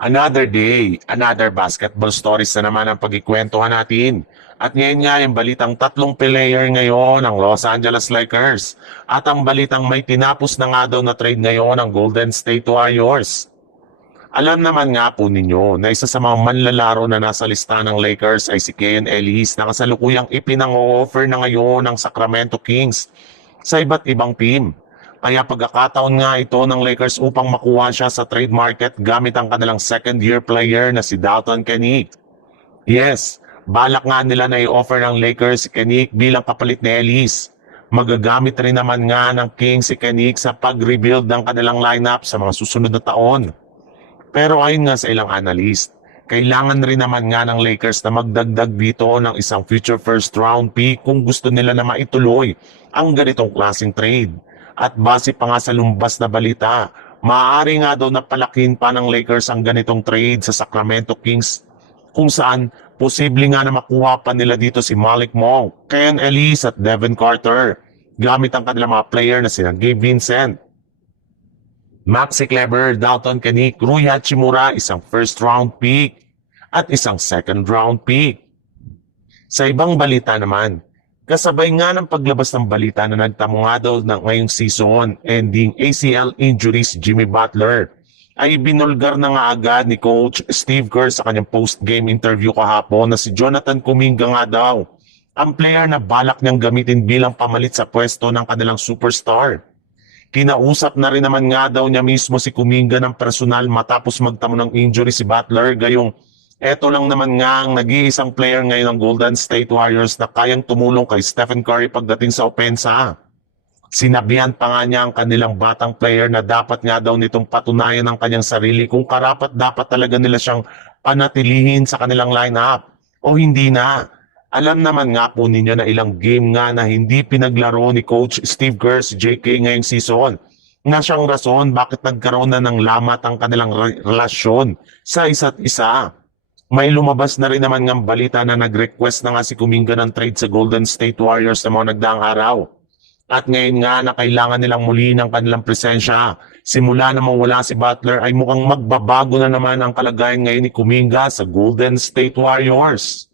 Another day, another basketball stories na naman ang pagkikwentuhan natin. At ngayon nga yung balitang tatlong player ngayon ng Los Angeles Lakers. At ang balitang may tinapos na nga daw na trade ngayon ng Golden State Warriors. Alam naman nga po ninyo na isa sa mga manlalaro na nasa listahan ng Lakers ay si Keon Ellis na kasalukuyang ipinang-offer na ngayon ng Sacramento Kings sa iba't ibang team. Kaya pagkakataon nga ito ng Lakers upang makuha siya sa trade market gamit ang kanilang second-year player na si Dalton Kenick. Yes, balak nga nila na i-offer ng Lakers si Kenick bilang kapalit ni Ellis. Magagamit rin naman nga ng Kings si Kenick sa pag-rebuild ng kanilang lineup sa mga susunod na taon. Pero ayon nga sa ilang analyst, kailangan rin naman nga ng Lakers na magdagdag dito ng isang future first round pick kung gusto nila na maituloy ang ganitong klaseng trade. At base pa nga sa lumbas na balita, maaari nga daw na palakin pa ng Lakers ang ganitong trade sa Sacramento Kings kung saan posible nga na makuha pa nila dito si Malik Monk, Keon Ellis at Devin Carter gamit ang kanilang mga player na sina Gabe Vincent, Maxi Kleber, Dalton Kenick, Rui Hachimura, isang first round pick at isang second round pick. Sa ibang balita naman, kasabay nga ng paglabas ng balita na nagtamo nga daw ng ngayong season ending ACL injuries Jimmy Butler, ay binulgar na nga agad ni Coach Steve Kerr sa kanyang post-game interview kahapon na si Jonathan Kuminga nga daw ang player na balak niyang gamitin bilang pamalit sa pwesto ng kanilang superstar. Kinausap na rin naman nga daw niya mismo si Kuminga ng personal matapos magtamo ng injury si Butler, gayong eto lang naman nga ang nag-iisang player ngayon ng Golden State Warriors na kayang tumulong kay Stephen Curry pagdating sa opensa. Sinabihan pa nga niya ang kanilang batang player na dapat nga daw nitong patunayan ang kanyang sarili kung karapat dapat talaga nila siyang panatilihin sa kanilang lineup o hindi na. Alam naman nga po ninyo na ilang game nga na hindi pinaglaro ni Coach Steve Kerr si JK ngayong season na siyang rason bakit nagkaroon na ng lamat ang kanilang relasyon sa isa't isa. May lumabas na rin naman ng balita na nag-request na nga si Kuminga ng trade sa Golden State Warriors sa mga nagdaang araw. At ngayon nga na kailangan nilang muli ng kanilang presensya. Simula na mawala si Butler ay mukhang magbabago na naman ang kalagayan ngayon ni Kuminga sa Golden State Warriors.